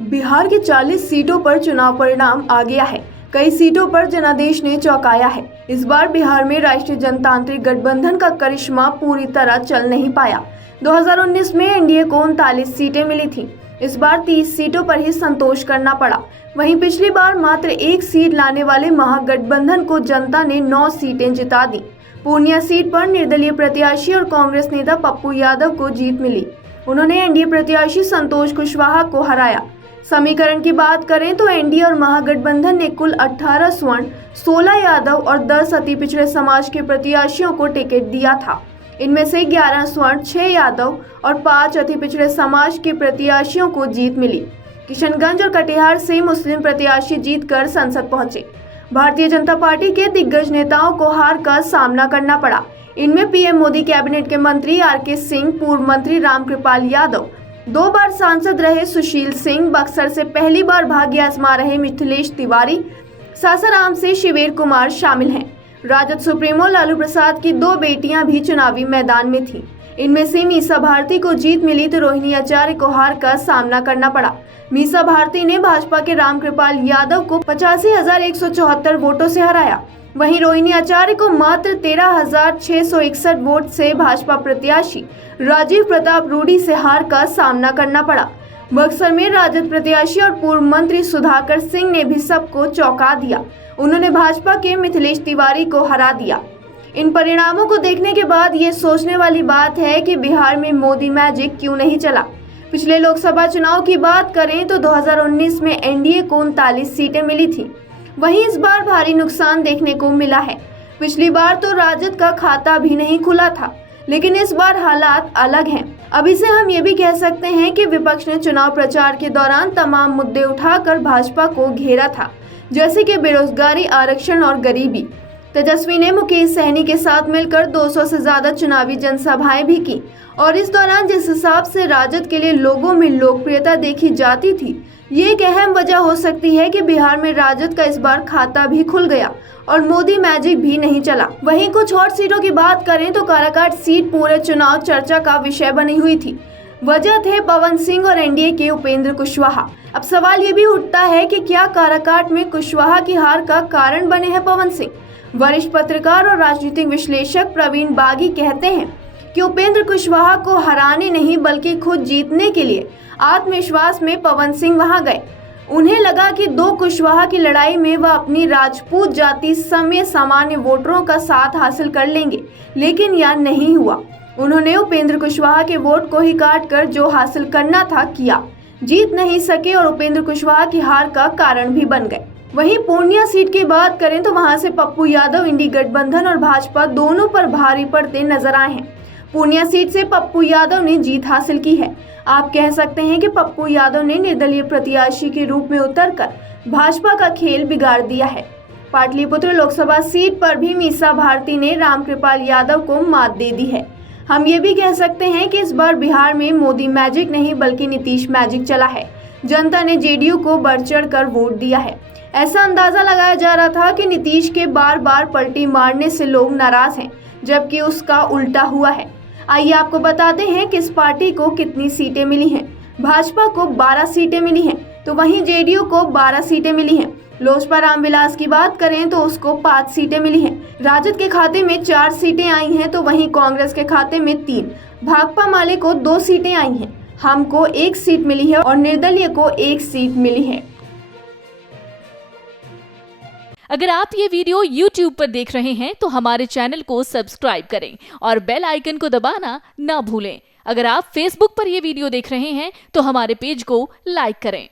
बिहार की 40 सीटों पर चुनाव परिणाम आ गया है। कई सीटों पर जनादेश ने चौंकाया है। इस बार बिहार में राष्ट्रीय जनतांत्रिक गठबंधन का करिश्मा पूरी तरह चल नहीं पाया। 2019 में एनडीए को 39 सीटें मिली थीं। इस बार 30 सीटों पर ही संतोष करना पड़ा। वहीं पिछली बार मात्र एक सीट लाने वाले महागठबंधन को जनता ने 9 सीटें जिता दी। पूर्णिया सीट पर निर्दलीय प्रत्याशी और कांग्रेस नेता पप्पू यादव को जीत मिली। उन्होंने एनडीए प्रत्याशी संतोष कुशवाहा को हराया। समीकरण की बात करें तो एनडीए और महागठबंधन ने कुल 18 स्वर्ण, 16 यादव और 10 अति पिछड़े समाज के प्रत्याशियों को टिकट दिया था। इनमें से 11 स्वर्ण, 6 यादव और 5 अति पिछड़े समाज के प्रत्याशियों को जीत मिली। किशनगंज और कटिहार से मुस्लिम प्रत्याशी जीतकर संसद पहुंचे। भारतीय जनता पार्टी के दिग्गज नेताओं को हार का सामना करना पड़ा। इनमें पीएम मोदी कैबिनेट के मंत्री आरके सिंह, पूर्व मंत्री रामकृपाल यादव, 2 बार सांसद रहे सुशील सिंह, बक्सर से पहली बार भाग्य आजमा रहे मिथिलेश तिवारी, सासाराम से शिवेर कुमार शामिल हैं। राजद सुप्रीमो लालू प्रसाद की 2 बेटियां भी चुनावी मैदान में थीं। इनमें से मीसा भारती को जीत मिली तो रोहिणी आचार्य को हार का सामना करना पड़ा। मीसा भारती ने भाजपा के रामकृपाल यादव को 85,174 वोटों से हराया। वहीं रोहिणी आचार्य को मात्र 13,661 वोट से भाजपा प्रत्याशी राजीव प्रताप रूडी से हार का सामना करना पड़ा। बक्सर में राजद प्रत्याशी और पूर्व मंत्री सुधाकर सिंह ने भी सबको चौंका दिया। उन्होंने भाजपा के मिथिलेश तिवारी को हरा दिया। इन परिणामों को देखने के बाद ये सोचने वाली बात है कि बिहार में मोदी मैजिक क्यों नहीं चला। पिछले लोकसभा चुनाव की बात करें तो 2019 में एनडीए को 39 सीटें मिली थी। वहीं इस बार भारी नुकसान देखने को मिला है। पिछली बार तो राजद का खाता भी नहीं खुला था, लेकिन इस बार हालात अलग हैं। अभी से हम ये भी कह सकते हैं कि विपक्ष ने चुनाव प्रचार के दौरान तमाम मुद्दे उठाकर भाजपा को घेरा था, जैसे कि बेरोजगारी, आरक्षण और गरीबी। तेजस्वी ने मुकेश सहनी के साथ मिलकर 200 से ज्यादा चुनावी जनसभाएं भी की और इस दौरान जिस हिसाब से राजद के लिए लोगों में लोकप्रियता देखी जाती थी, ये एक अहम वजह हो सकती है कि बिहार में राजद का इस बार खाता भी खुल गया और मोदी मैजिक भी नहीं चला। वहीं कुछ और सीटों की बात करें तो काराकाट सीट पूरे चुनाव चर्चा का विषय बनी हुई थी। वजह थे पवन सिंह और एनडीए के उपेंद्र कुशवाहा। अब सवाल ये भी उठता है कि क्या काराकाट में कुशवाहा की हार का कारण बने हैं पवन सिंह। वरिष्ठ पत्रकार और राजनीतिक विश्लेषक प्रवीण बागी कहते हैं कि उपेंद्र कुशवाहा को हराने नहीं बल्कि खुद जीतने के लिए आत्मविश्वास में पवन सिंह वहां गए। उन्हें लगा कि 2 कुशवाहा की लड़ाई में वह अपनी राजपूत जाति समेत सामान्य वोटरों का साथ हासिल कर लेंगे, लेकिन यह नहीं हुआ। उन्होंने उपेंद्र कुशवाहा के वोट को ही काट कर जो हासिल करना था किया, जीत नहीं सके और उपेंद्र कुशवाहा की हार का कारण भी बन गए। वहीं पूर्णिया सीट की बात करें तो वहां से पप्पू यादव इंडी गठबंधन और भाजपा दोनों पर भारी पड़ते नजर आए हैं। पूर्णिया सीट से पप्पू यादव ने जीत हासिल की है। आप कह सकते हैं कि पप्पू यादव ने निर्दलीय प्रत्याशी के रूप में उतरकर भाजपा का खेल बिगाड़ दिया है। पाटलिपुत्र लोकसभा सीट पर भी मीसा भारती ने रामकृपाल यादव को मात दे दी है। हम ये भी कह सकते हैं कि इस बार बिहार में मोदी मैजिक नहीं बल्कि नीतीश मैजिक चला है। जनता ने जेडीयू को बढ़ चढ़ कर वोट दिया है। ऐसा अंदाजा लगाया जा रहा था कि नीतीश के बार बार पलटी मारने से लोग नाराज हैं, जबकि उसका उल्टा हुआ है। आइए आपको बताते हैं किस पार्टी को कितनी सीटें मिली हैं। भाजपा को 12 सीटें मिली हैं, तो वहीं जेडीयू को 12 सीटें मिली हैं। लोजपा रामविलास की बात करें तो उसको 5 सीटें मिली हैं। राजद के खाते में 4 सीटें आई हैं, तो वहीं कांग्रेस के खाते में 3। भाकपा माले को 2 सीटें आई हैं। हमको 1 सीट मिली है और निर्दलीय को 1 सीट मिली है। अगर आप ये वीडियो YouTube पर देख रहे हैं तो हमारे चैनल को सब्सक्राइब करें और बेल आइकन को दबाना ना भूलें। अगर आप Facebook पर ये वीडियो देख रहे हैं तो हमारे पेज को लाइक करें।